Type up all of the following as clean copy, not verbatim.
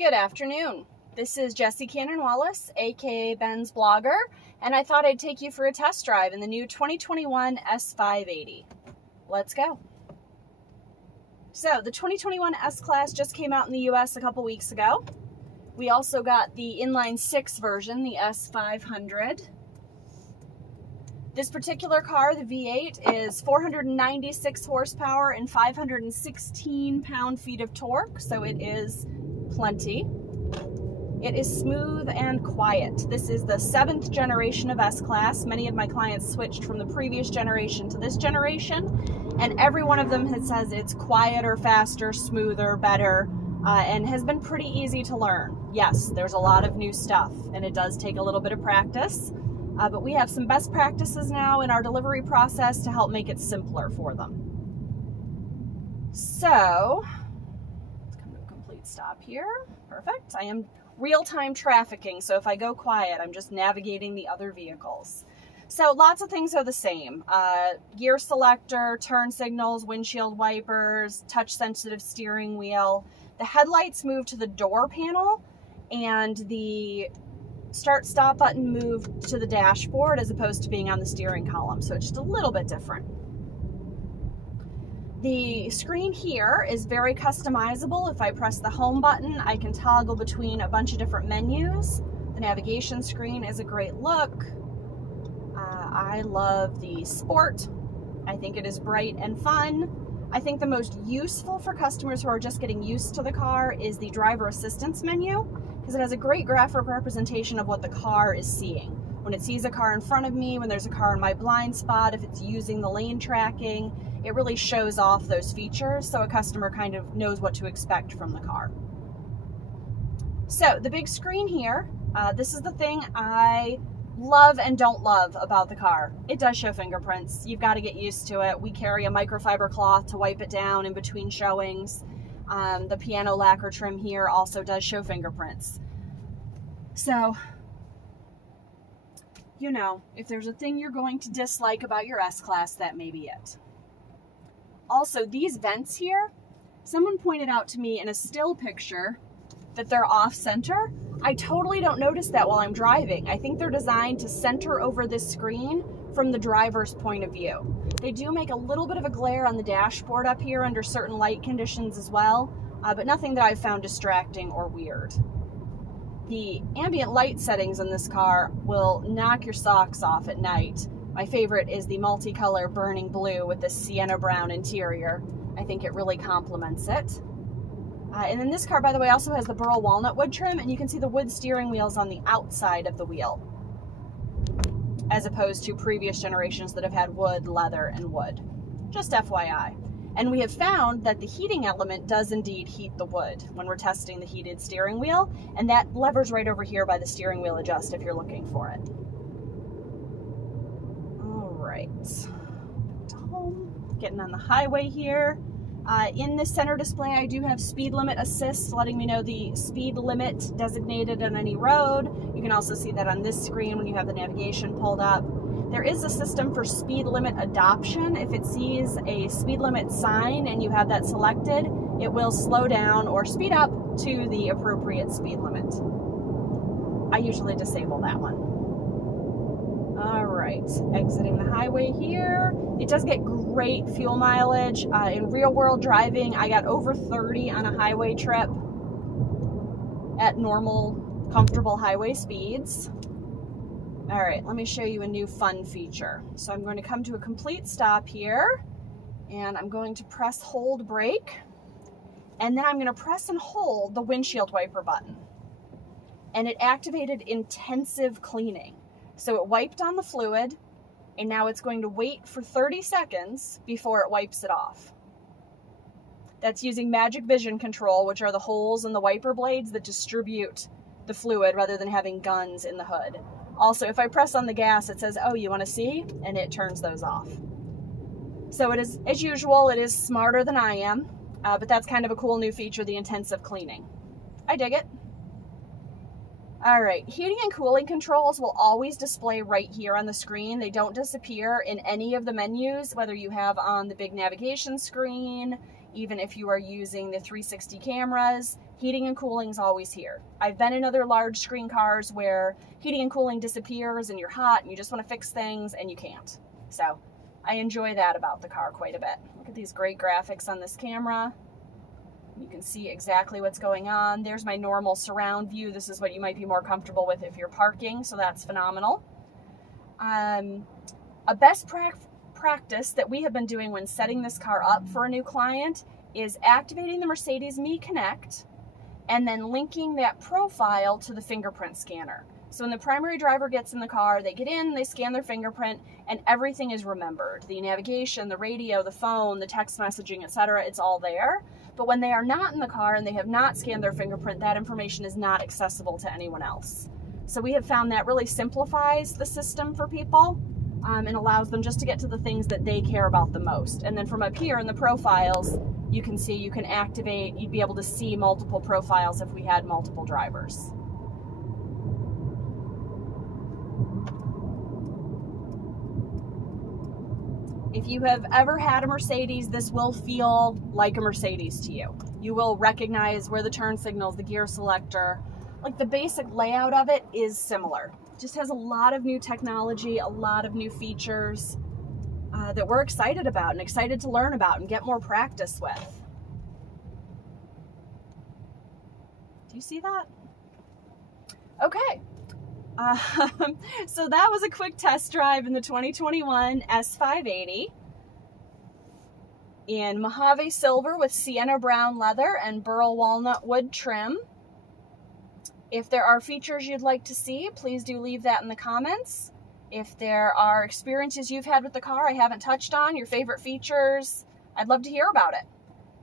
Good afternoon. This is Jessie Cannon-Wallace, aka BenzBlogger, and I thought I'd take you for a test drive in the new 2021 S580. Let's go. So the 2021 S-Class just came out in the US a couple weeks ago. We also got the inline 6 version, the S500. This particular car, the V8, is 496 horsepower and 516 pound-feet of torque, so it is plenty. It is smooth and quiet. This is the 7th generation of S-Class. Many of my clients switched from the previous generation to this generation, and every one of them says it's quieter, faster, smoother, better, and has been pretty easy to learn. Yes, there's a lot of new stuff, and it does take a little bit of practice, but we have some best practices now in our delivery process to help make it simpler for them. So, stop here. Perfect. I am real-time trafficking, so if I go quiet, I'm just navigating the other vehicles. So lots of things are the same. Gear selector, turn signals, windshield wipers, touch-sensitive steering wheel. The headlights move to the door panel, and the start-stop button moved to the dashboard as opposed to being on the steering column, so it's just a little bit different. The screen here is very customizable. If I press the home button, I can toggle between a bunch of different menus. The navigation screen is a great look. I love the Sport. I think it is bright and fun. I think the most useful for customers who are just getting used to the car is the driver assistance menu, because it has a great graphic representation of what the car is seeing. When it sees a car in front of me, when there's a car in my blind spot, if it's using the lane tracking, it really shows off those features so a customer kind of knows what to expect from the car. So the big screen here, this is the thing I love and don't love about the car. It does show fingerprints. You've got to get used to it. We carry a microfiber cloth to wipe it down in between showings. The piano lacquer trim here also does show fingerprints. So, you know, if there's a thing you're going to dislike about your S-Class, that may be it. Also, these vents here, someone pointed out to me in a still picture that they're off-center. I totally don't notice that while I'm driving. I think they're designed to center over this screen from the driver's point of view. They do make a little bit of a glare on the dashboard up here under certain light conditions as well, but nothing that I've found distracting or weird. The ambient light settings in this car will knock your socks off at night. My favorite is the multicolor burning blue with the sienna brown interior. I think it really complements it. And then this car, by the way, also has the burl walnut wood trim, and you can see the wood steering wheels on the outside of the wheel, as opposed to previous generations that have had wood, leather, and wood. Just FYI. And we have found that the heating element does indeed heat the wood when we're testing the heated steering wheel, and that levers right over here by the steering wheel adjust if you're looking for it. Right, home. Getting on the highway here. In the center display, I do have speed limit assist, letting me know the speed limit designated on any road. You can also see that on this screen when you have the navigation pulled up. There is a system for speed limit adoption. If it sees a speed limit sign and you have that selected, it will slow down or speed up to the appropriate speed limit. I usually disable that one. All right, exiting the highway here. It does get great fuel mileage. In real world driving, I got over 30 on a highway trip at normal, comfortable highway speeds. All right, let me show you a new fun feature. So I'm going to come to a complete stop here, and I'm going to press hold brake, and then I'm going to press and hold the windshield wiper button. And it activated intensive cleaning. So it wiped on the fluid, and now it's going to wait for 30 seconds before it wipes it off. That's using magic vision control, which are the holes in the wiper blades that distribute the fluid rather than having guns in the hood. Also, if I press on the gas, it says, oh, you want to see? And it turns those off. So it is, as usual, it is smarter than I am, but that's kind of a cool new feature, the intensive cleaning. I dig it. All right, heating and cooling controls will always display right here on the screen. They don't disappear in any of the menus, whether you have on the big navigation screen, even if you are using the 360 cameras, heating and cooling is always here. I've been in other large screen cars where heating and cooling disappears and you're hot and you just want to fix things and you can't. So I enjoy that about the car quite a bit. Look at these great graphics on this camera. You can see exactly what's going on. There's my normal surround view. This is what you might be more comfortable with if you're parking, so that's phenomenal. A best practice that we have been doing when setting this car up for a new client is activating the Mercedes Me Connect and then linking that profile to the fingerprint scanner. So when the primary driver gets in the car, they get in, they scan their fingerprint, and everything is remembered. The navigation, the radio, the phone, the text messaging, etc., it's all there. But when they are not in the car and they have not scanned their fingerprint, that information is not accessible to anyone else. So we have found that really simplifies the system for people and allows them just to get to the things that they care about the most. And then from up here in the profiles, you can see, you can activate, you'd be able to see multiple profiles if we had multiple drivers. If you have ever had a Mercedes, this will feel like a Mercedes to you. You will recognize where the turn signals, the gear selector, like the basic layout of it is similar. It just has a lot of new technology, a lot of new features that we're excited about and excited to learn about and get more practice with. Do you see that? Okay. So that was a quick test drive in the 2021 S580 in Mojave Silver with Sienna Brown leather and Burl Walnut wood trim. If there are features you'd like to see, please do leave that in the comments. If there are experiences you've had with the car I haven't touched on, your favorite features, I'd love to hear about it.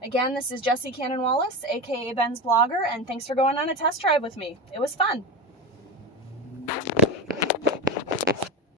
Again, this is Jessie Cannon Wallace, aka BenzBlogger, and thanks for going on a test drive with me. It was fun.